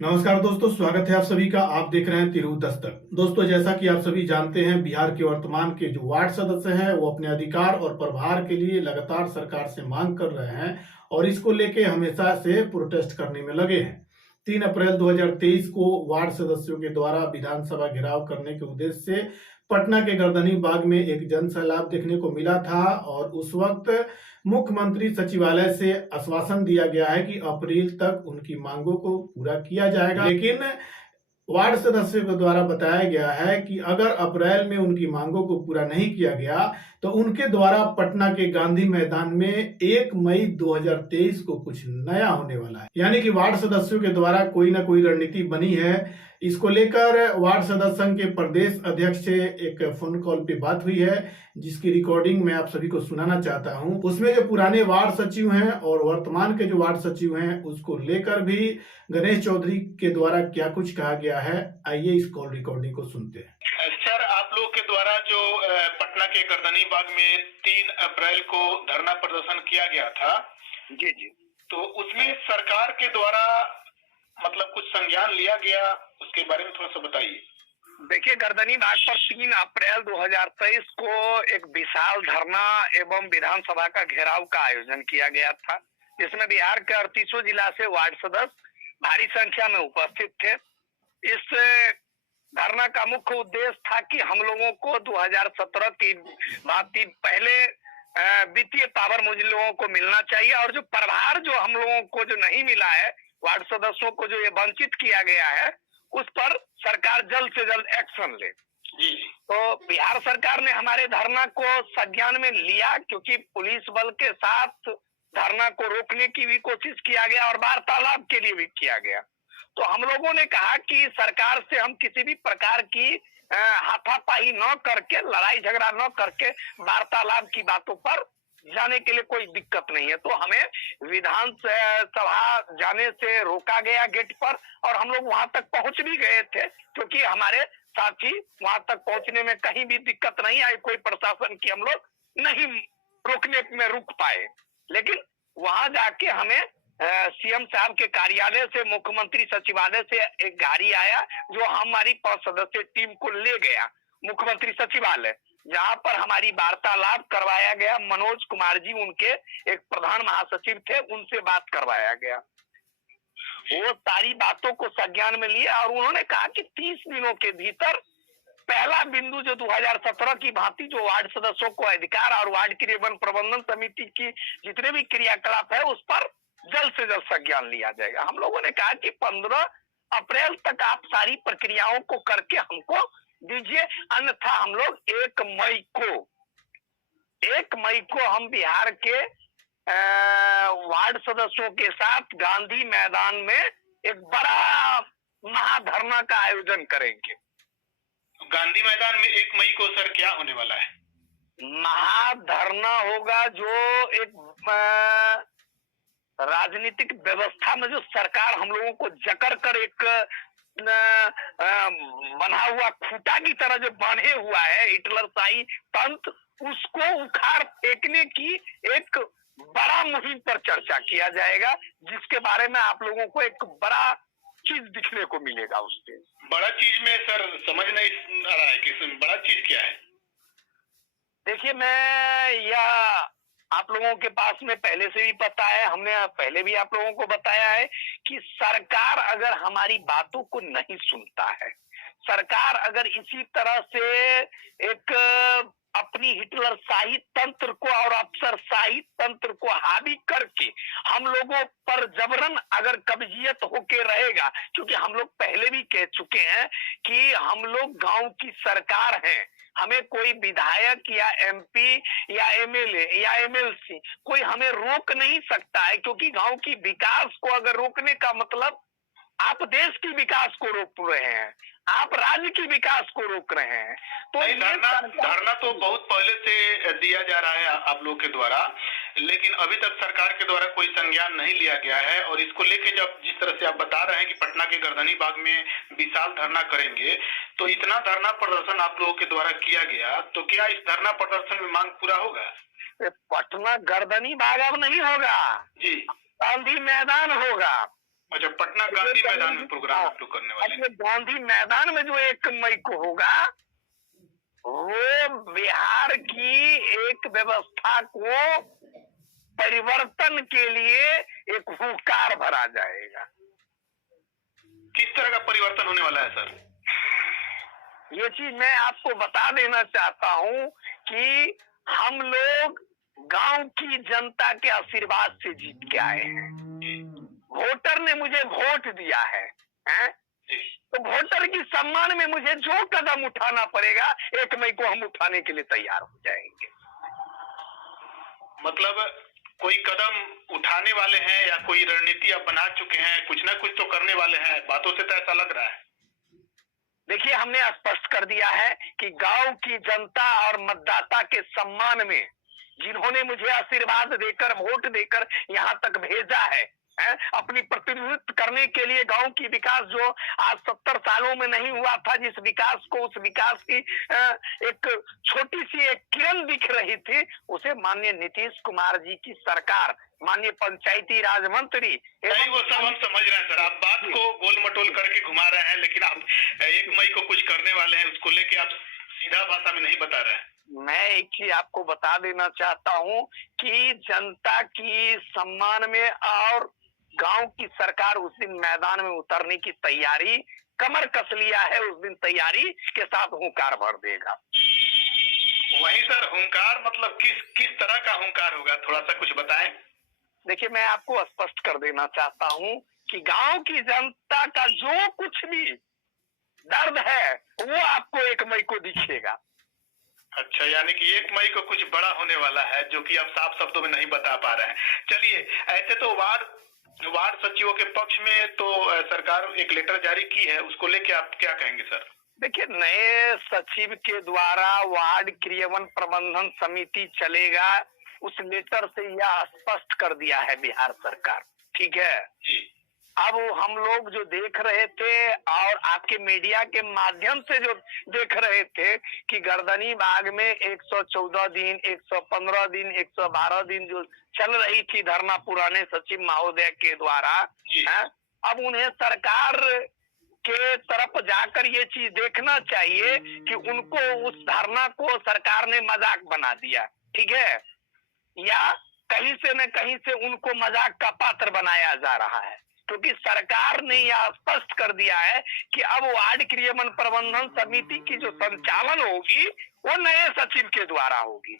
नमस्कार दोस्तों, स्वागत है आप सभी का। आप देख रहे हैं तिरहुत दस्तक। दोस्तों, जैसा कि आप सभी जानते हैं, बिहार के वर्तमान के जो वार्ड सदस्य हैं वो अपने अधिकार और प्रभार के लिए लगातार सरकार से मांग कर रहे हैं और इसको लेके हमेशा से प्रोटेस्ट करने में लगे हैं। 3 अप्रैल 2023 को वार्ड सदस्यों के द्वारा विधानसभा घेराव करने के उद्देश्य से पटना के गर्दनी बाग में एक जन सैलाब देखने को मिला था और उस वक्त मुख्यमंत्री सचिवालय से आश्वासन दिया गया है कि अप्रैल तक उनकी मांगों को पूरा किया जाएगा। लेकिन वार्ड सदस्यों के द्वारा बताया गया है कि अगर अप्रैल में उनकी मांगों को पूरा नहीं किया गया तो उनके द्वारा पटना के गांधी मैदान में 1 मई 2023 को कुछ नया होने वाला है। यानी कि वार्ड सदस्यों के द्वारा कोई ना कोई रणनीति बनी है। इसको लेकर वार्ड सदस्य संघ के प्रदेश अध्यक्ष से एक फोन कॉल पे बात हुई है, जिसकी रिकॉर्डिंग मैं आप सभी को सुनाना चाहता हूं। उसमें जो पुराने वार्ड सचिव हैं और वर्तमान के जो वार्ड सचिव हैं उसको लेकर भी गणेश चौधरी के द्वारा क्या कुछ कहा गया है, आइए इस कॉल रिकॉर्डिंग को सुनते हैं। सर, आप लोग के द्वारा जो पटना के गर्दनी बाग में 3 अप्रैल को धरना प्रदर्शन किया गया था, जी जी, तो उसमें सरकार के द्वारा मतलब कुछ संज्ञान लिया गया, उसके बारे में थोड़ा सा बताइए। देखिए, गर्दनी बाग पर 3 अप्रैल 2023 को एक विशाल धरना एवं विधानसभा का घेराव का आयोजन किया गया था, जिसमें बिहार के 38 जिला से वार्ड सदस्य भारी संख्या में उपस्थित थे। इस धरना का मुख्य उद्देश्य था कि हम लोगों को 2017 की भांति पहले वित्तीय पावर मुझे लोगों को मिलना चाहिए और जो प्रभार जो हम लोगों को जो नहीं मिला है, वार्ड सदस्यों को जो ये वंचित किया गया है, उस पर सरकार जल्द से जल्द एक्शन ले। जी। तो बिहार सरकार ने हमारे धरना को संज्ञान में लिया, क्योंकि पुलिस बल के साथ धरना को रोकने की भी कोशिश किया गया और वार्तालाप के लिए भी किया गया। तो हम लोगों ने कहा कि सरकार से हम किसी भी प्रकार की हाथापाई न करके, लड़ाई झगड़ा न करके वार्तालाप की बातों पर जाने के लिए कोई दिक्कत नहीं है। तो हमें विधानसभा जाने से रोका गया गेट पर और हम लोग वहां तक पहुंच भी गए थे, क्योंकि हमारे साथी वहां तक पहुंचने में कहीं भी दिक्कत नहीं आई, कोई प्रशासन की हम लोग नहीं रोकने में रुक पाए। लेकिन वहां जाके हमें सीएम साहब के कार्यालय से, मुख्यमंत्री सचिवालय से एक गाड़ी आया जो हमारी 5 सदस्यीय टीम को ले गया मुख्यमंत्री सचिवालय, जहां पर हमारी वार्तालाप करवाया गया। मनोज कुमार जी उनके एक प्रधान महासचिव थे, उनसे बात करवाया गया। वो सारी बातों को संज्ञान में लिया और उन्होंने कहा कि 30 दिनों के भीतर पहला बिंदु जो 2017 की भांति जो वार्ड सदस्यों को अधिकार और वार्ड क्रियान्वयन प्रबंधन समिति की जितने भी क्रियाकलाप है उस पर जल्द से जल्द संज्ञान लिया जाएगा। हम लोगों ने कहा कि 15 अप्रैल तक आप सारी प्रक्रियाओं को करके हमको दीजिए, अन्यथा हम लोग 1 मई को हम बिहार के वार्ड सदस्यों के साथ गांधी मैदान में एक बड़ा महाधरना का आयोजन करेंगे। गांधी मैदान में 1 मई को सर क्या होने वाला है? महाधरना होगा, जो एक राजनीतिक व्यवस्था में जो सरकार हम लोगों को जकड़ कर एक बना हुआ खूंटा की तरह जो बंधे हुआ है हिटलरशाही तंत्र, उसको उखाड़ फेंकने की एक बड़ा मुहिम पर चर्चा किया जाएगा, जिसके बारे में आप लोगों को एक बड़ा चीज दिखने को मिलेगा। उससे बड़ा चीज में सर समझ नहीं आ रहा है कि बड़ा चीज क्या है। देखिए, मैं यह आप लोगों के पास में पहले से भी पता है, हमने पहले भी आप लोगों को बताया है कि सरकार अगर हमारी बातों को नहीं सुनता है, सरकार अगर इसी तरह से एक अपनी हिटलरशाही तंत्र को और अफसरशाही तंत्र को हावी करके हम लोगों पर जबरन अगर कब्जियत होके रहेगा, क्योंकि हम लोग पहले भी कह चुके हैं कि हम लोग गांव की सरकार हैं, हमें कोई विधायक या एमपी या एमएलए या एमएलसी कोई हमें रोक नहीं सकता है, क्योंकि गांव की विकास को अगर रोकने का मतलब आप देश की विकास को रोक रहे हैं, आप राज्य की विकास को रोक रहे हैं। तो धरना तो बहुत पहले से दिया जा रहा है आप लोग के द्वारा, लेकिन अभी तक सरकार के द्वारा कोई संज्ञान नहीं लिया गया है। और इसको लेके जब जिस तरह से आप बता रहे हैं कि पटना के गर्दनी बाग में विशाल धरना करेंगे, तो इतना धरना प्रदर्शन आप लोगों के द्वारा किया गया, तो क्या इस धरना प्रदर्शन में मांग पूरा होगा? पटना गर्दनी बाग अब नहीं होगा जी, गांधी मैदान होगा। अच्छा, पटना गांधी मैदान में प्रोग्राम आप लोग करने वाले हैं? अपने गांधी मैदान में जो 1 मई को होगा, वो बिहार की एक व्यवस्था को परिवर्तन के लिए एक हुंकार भरा जाएगा। किस तरह का परिवर्तन होने वाला है सर? ये चीज मैं आपको बता देना चाहता हूं कि हम लोग गांव की जनता के आशीर्वाद से जीत के आए हैं। वोटर ने मुझे वोट दिया है, हैं? तो वोटर की सम्मान में मुझे जो कदम उठाना पड़ेगा 1 मई को हम उठाने के लिए तैयार हो जाएंगे। मतलब कोई कदम उठाने वाले हैं या कोई रणनीति आप बना चुके हैं, कुछ ना कुछ तो करने वाले हैं, बातों से तो ऐसा लग रहा है। देखिए, हमने स्पष्ट कर दिया है कि गांव की जनता और मतदाता के सम्मान में जिन्होंने मुझे आशीर्वाद देकर वोट देकर यहाँ तक भेजा है, अपनी प्रतिनिधित्व करने के लिए गांव की विकास जो आज 70 सालों में नहीं हुआ था, जिस विकास को, उस विकास की एक छोटी सी एक किरण दिख रही थी, उसे माननीय नीतीश कुमार जी की सरकार, माननीय पंचायती राज मंत्री, नहीं वो सब हम समझ रहे हैं सर, आप बात को गोल मटोल करके घुमा रहे हैं, लेकिन आप 1 मई को कुछ करने वाले हैं, उसको लेके आप सीधा भाषा में नहीं बता रहे हैं। मैं एक चीज आपको बता देना चाहता हूं कि जनता की सम्मान में और गांव की सरकार उस दिन मैदान में उतरने की तैयारी कमर कस लिया है, उस दिन तैयारी के साथ हुंकार भर देगा। वही सर, हुंकार मतलब किस तरह का हुंकार होगा, थोड़ा सा कुछ बताएं। देखिए, मैं आपको स्पष्ट कर देना चाहता हूं कि गांव की जनता का जो कुछ भी दर्द है वो आपको 1 मई को दिखेगा। अच्छा, यानी कि 1 मई को कुछ बड़ा होने वाला है जो कि आप साफ शब्दों में नहीं बता पा रहे हैं। चलिए, ऐसे तो वार्ड सचिवों के पक्ष में तो सरकार एक लेटर जारी की है, उसको लेके आप क्या कहेंगे सर? देखिए, नए सचिव के द्वारा वार्ड क्रियान्वयन प्रबंधन समिति चलेगा, उस लेटर से यह स्पष्ट कर दिया है बिहार सरकार, ठीक है जी। अब हम लोग जो देख रहे थे और आपके मीडिया के माध्यम से जो देख रहे थे कि गर्दनी बाग में 114 दिन, 115 दिन, 112 दिन जो चल रही थी धरना पुराने सचिव महोदय के द्वारा, है? अब उन्हें सरकार के तरफ जाकर ये चीज देखना चाहिए कि उनको उस धरना को सरकार ने मजाक बना दिया, ठीक है, या कहीं से न कहीं से उनको मजाक का पात्र बनाया जा रहा है, क्योंकि सरकार ने यह स्पष्ट कर दिया है कि अब वार्ड क्रियान्वयन प्रबंधन समिति की जो संचालन होगी वो नए सचिव के द्वारा होगी।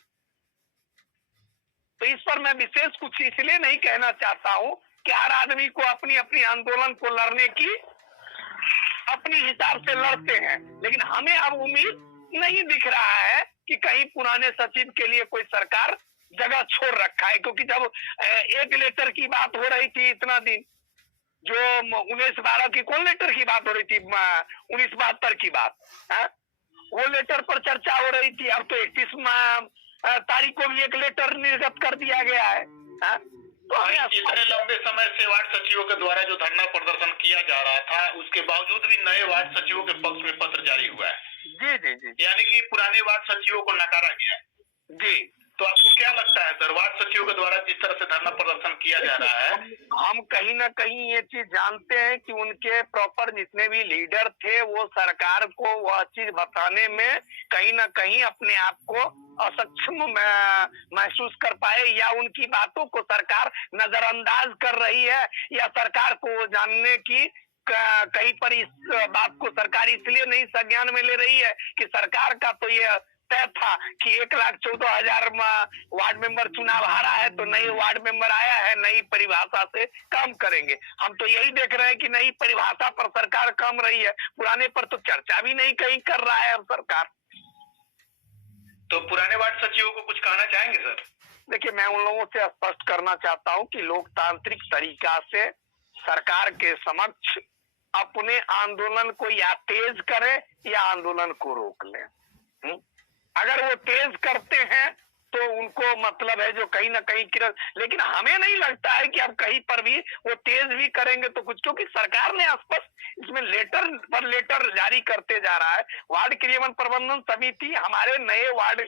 तो इस पर मैं विशेष कुछ इसलिए नहीं कहना चाहता हूं कि हर आदमी को अपनी अपनी आंदोलन को लड़ने की अपनी हिसाब से लड़ते हैं, लेकिन हमें अब उम्मीद नहीं दिख रहा है कि कहीं पुराने सचिव के लिए कोई सरकार जगह छोड़ रखा है, क्योंकि जब एक लेटर की बात हो रही थी इतना दिन, जो 1912 की कौन लेटर की बात हो रही थी, 1972 की बात है? वो लेटर पर चर्चा हो रही थी। अब तो 31 तारीख को भी एक लेटर निर्गत कर दिया गया है। तो इतने लंबे समय से वार्ड सचिवों के द्वारा जो धरना प्रदर्शन किया जा रहा था, उसके बावजूद भी नए वार्ड सचिवों के पक्ष में पत्र जारी हुआ है। जी जी जी, यानी कि पुराने वार्ड सचिवों को नकारा गया है। जी, तो आपको क्या लगता है सर, वार्ड सचिवों के द्वारा जिस तरह से धरना प्रदर्शन किया जा रहा है, हम कहीं ना कहीं ये चीज जानते हैं कि उनके प्रॉपर जितने भी लीडर थे वो सरकार को वह चीज बताने में कहीं ना कहीं अपने आप को असक्षम महसूस कर पाए, या उनकी बातों को सरकार नजरअंदाज कर रही है, या सरकार को जानने की कहीं पर इस बात को सरकार इसलिए नहीं संज्ञान में ले रही है कि सरकार का तो ये तय था कि 1,14,000 वार्ड मेंबर चुनाव हारा है, तो नए वार्ड मेंबर आया है, नई परिभाषा से काम करेंगे। हम तो यही देख रहे हैं कि नई परिभाषा पर सरकार काम रही है, पुराने पर तो चर्चा भी नहीं कहीं कर रहा है अब सरकार। तो पुराने वार्ड सचिवों को कुछ कहना चाहेंगे सर? देखिए, मैं उन लोगों से स्पष्ट करना चाहता हूं कि लोकतांत्रिक तरीका से सरकार के समक्ष अपने आंदोलन को या तेज करे या आंदोलन को रोक ले। अगर वो तेज करते हैं तो उनको मतलब है जो कहीं ना कहीं लेकिन हमें नहीं लगता है कि अब कहीं पर भी वो तेज भी करेंगे तो कुछ, क्योंकि सरकार ने स्पष्ट इसमें लेटर पर लेटर जारी करते जा रहा है। वार्ड क्रियान्वयन प्रबंधन समिति हमारे नए वार्ड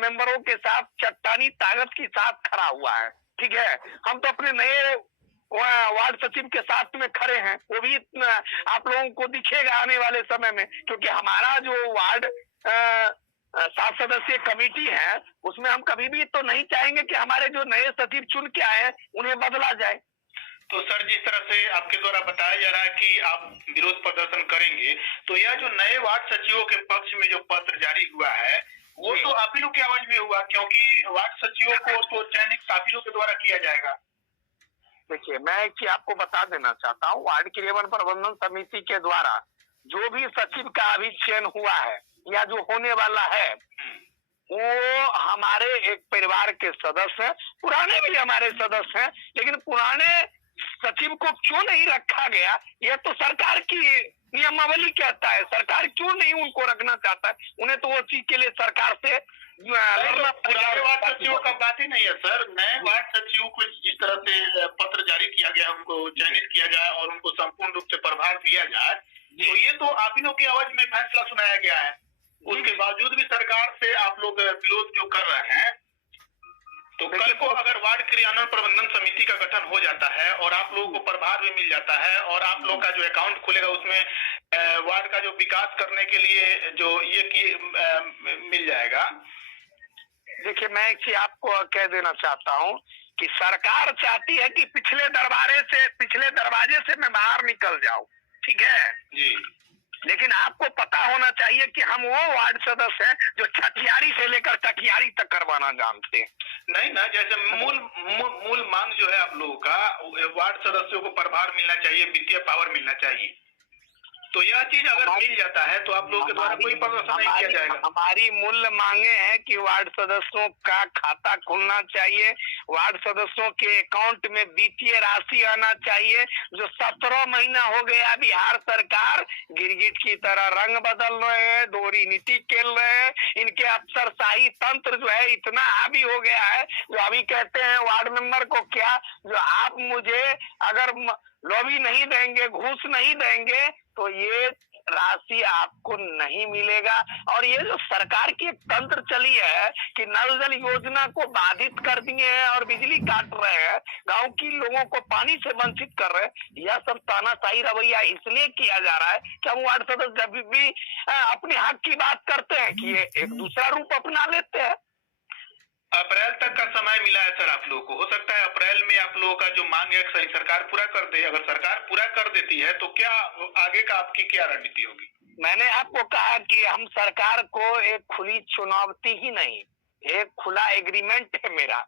मेंबरों के साथ चट्टानी ताकत के साथ खड़ा हुआ है, ठीक है। हम तो अपने नए वार्ड सचिव के साथ में खड़े हैं, वो भी आप लोगों को दिखेगा आने वाले समय में, क्योंकि हमारा जो वार्ड 7 सदस्यीय कमेटी है उसमें हम कभी भी तो नहीं चाहेंगे कि हमारे जो नए सचिव चुन के आए हैं उन्हें बदला जाए। तो सर, जिस तरह से आपके द्वारा बताया जा रहा है कि आप विरोध प्रदर्शन करेंगे, तो यह जो नए वार्ड सचिवों के पक्ष में जो पत्र जारी हुआ है वो तो आप ही लोग की आवाज में हुआ, क्योंकि वार्ड सचिवों को तो चयनित आप ही लोग के द्वारा किया जाएगा। देखिए, मैं एक चीज आपको बता देना चाहता हूँ, वार्ड क्रियान्वयन प्रबंधन समिति के द्वारा जो भी सचिव का अभी चयन हुआ है या जो होने वाला है, वो हमारे एक परिवार के सदस्य हैं, पुराने भी हमारे सदस्य हैं, लेकिन पुराने सचिव को क्यों नहीं रखा गया, यह तो सरकार की नियमावली कहता है। सरकार क्यों नहीं उनको रखना चाहता है, उन्हें तो वो चीज के लिए सरकार से पुराने वार्ड सचिवों का बात ही नहीं है सर। नए वार्ड सचिवों को जिस तरह से पत्र जारी किया गया, उनको चयनित किया जाए और उनको संपूर्ण रूप से प्रभार दिया जाए, तो ये तो आप ही लोग की आवाज में फैसला सुनाया गया है। उसके बावजूद भी सरकार से आप लोग विरोध जो कर रहे हैं, तो कल को अगर वार्ड क्रियान्वयन प्रबंधन समिति का गठन हो जाता है और आप लोगों को प्रभार भी मिल जाता है और आप लोग का जो अकाउंट खुलेगा उसमें वार्ड का जो विकास करने के लिए जो ये मिल जाएगा। देखिए, मैं एक चीज आपको कह देना चाहता हूँ कि सरकार चाहती है कि पिछले दरवाजे से मैं बाहर निकल जाऊं, ठीक है जी, लेकिन आपको पता होना चाहिए कि हम वो वार्ड सदस्य हैं जो छठियारी से लेकर तकियारी तक करवाना जानते हैं। नहीं ना, जैसे मूल मांग जो है आप लोगों का, वार्ड सदस्यों को प्रभार मिलना चाहिए, वित्तीय पावर मिलना चाहिए, तो यह चीज अगर मिल जाता है तो आप लोगों के द्वारा कोई प्रदर्शन नहीं किया जाएगा। हमारी मूल्य मांगे हैं कि वार्ड सदस्यों का खाता खुलना चाहिए, वार्ड सदस्यों के अकाउंट में वित्तीय राशि आना चाहिए। जो 17 महीना हो गया बिहार सरकार गिरगिट की तरह रंग बदल रहे हैं, दोहरी नीति खेल रहे हैं, इनके अफसरशाही तंत्र जो है इतना हावी हो गया है, जो अभी कहते हैं वार्ड मेंबर को क्या, जो आप मुझे अगर लॉबी नहीं देंगे, घूस नहीं देंगे तो ये राशि आपको नहीं मिलेगा। और ये जो सरकार की एक तंत्र चली है कि नल जल योजना को बाधित कर दिए हैं और बिजली काट रहे हैं, गांव की लोगों को पानी से वंचित कर रहे हैं, यह सब तानाशाही रवैया इसलिए किया जा रहा है कि हम वार्ड सदस्य जब भी अपने हक की बात करते हैं कि ये एक दूसरा रूप अपना लेते हैं। अप्रैल तक का समय मिला है सर आप लोगों को, हो सकता है अप्रैल में आप लोगों का जो मांग है सरकार पूरा कर दे। अगर सरकार पूरा कर देती है तो क्या आगे का आपकी क्या रणनीति होगी? मैंने आपको कहा कि हम सरकार को एक खुली चुनौती ही नहीं, एक खुला एग्रीमेंट है मेरा,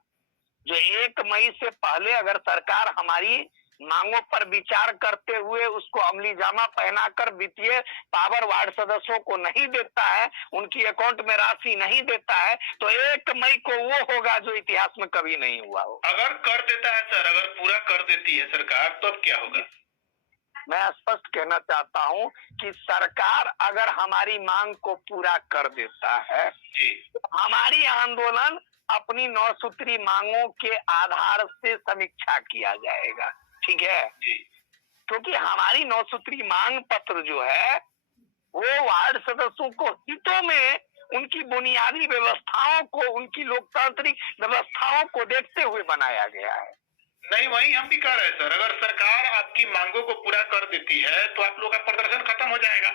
जो 1 मई से पहले अगर सरकार हमारी मांगों पर विचार करते हुए उसको अमली जामा पहनाकर वित्तीय पावर वार्ड सदस्यों को नहीं देता है, उनकी अकाउंट में राशि नहीं देता है, तो 1 मई को वो होगा जो इतिहास में कभी नहीं हुआ हो। अगर कर देता है सर, अगर पूरा कर देती है सरकार, तब तो क्या होगा? मैं स्पष्ट कहना चाहता हूं कि सरकार अगर हमारी मांग को पूरा कर देता है तो हमारी आंदोलन अपनी 9 सूत्री मांगों के आधार से समीक्षा किया जाएगा, ठीक है? क्योंकि हमारी 9 सूत्री मांग पत्र जो है वो वार्ड सदस्यों को हितों में उनकी बुनियादी व्यवस्थाओं को, उनकी लोकतांत्रिक व्यवस्थाओं को देखते हुए बनाया गया है। नहीं, वही हम भी कह रहे हैं सर, अगर सरकार आपकी मांगों को पूरा कर देती है तो आप लोगों का प्रदर्शन खत्म हो जाएगा।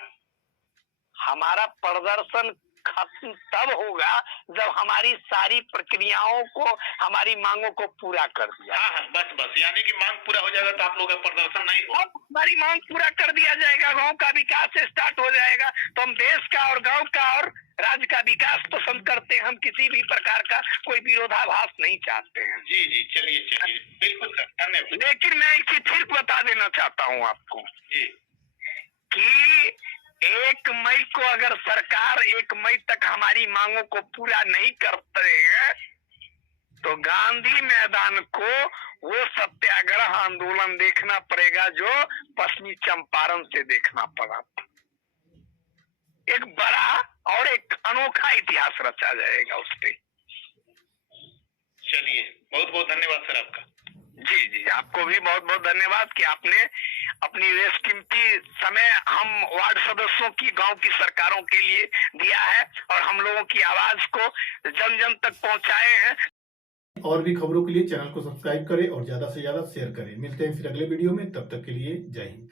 हमारा प्रदर्शन खत्म तब होगा जब हमारी सारी प्रक्रियाओं को, हमारी मांगों को पूरा कर दिया। हाँ, बस यानी कि मांग पूरा हो जाएगा तो आप लोगों का प्रदर्शन नहीं होगा। हमारी मांग पूरा कर दिया जाएगा, गांव का विकास स्टार्ट हो जाएगा, तो हम देश का और गांव का और राज्य का विकास पसंद करते हैं, हम किसी भी प्रकार का कोई विरोधाभास नहीं चाहते हैं। जी, चलिए बिल्कुल सर, धन्यवाद। लेकिन मैं एक चीज फिर बता देना चाहता हूँ आपको कि 1 मई को अगर सरकार 1 मई तक हमारी मांगों को पूरा नहीं करते हैं तो गांधी मैदान को वो सत्याग्रह आंदोलन देखना पड़ेगा जो पश्चिमी चंपारण से देखना पड़ा। एक बड़ा और एक अनोखा इतिहास रचा जाएगा उसपे। चलिए, बहुत बहुत धन्यवाद सर आपका। जी, आपको भी बहुत बहुत धन्यवाद कि आपने अपनी बेशकीमती समय हम वार्ड सदस्यों की, गांव की सरकारों के लिए दिया है और हम लोगों की आवाज को जन जन तक पहुंचाए हैं। और भी खबरों के लिए चैनल को सब्सक्राइब करें और ज्यादा से ज्यादा शेयर करें। मिलते हैं फिर अगले वीडियो में, तब तक के लिए जय हिंद।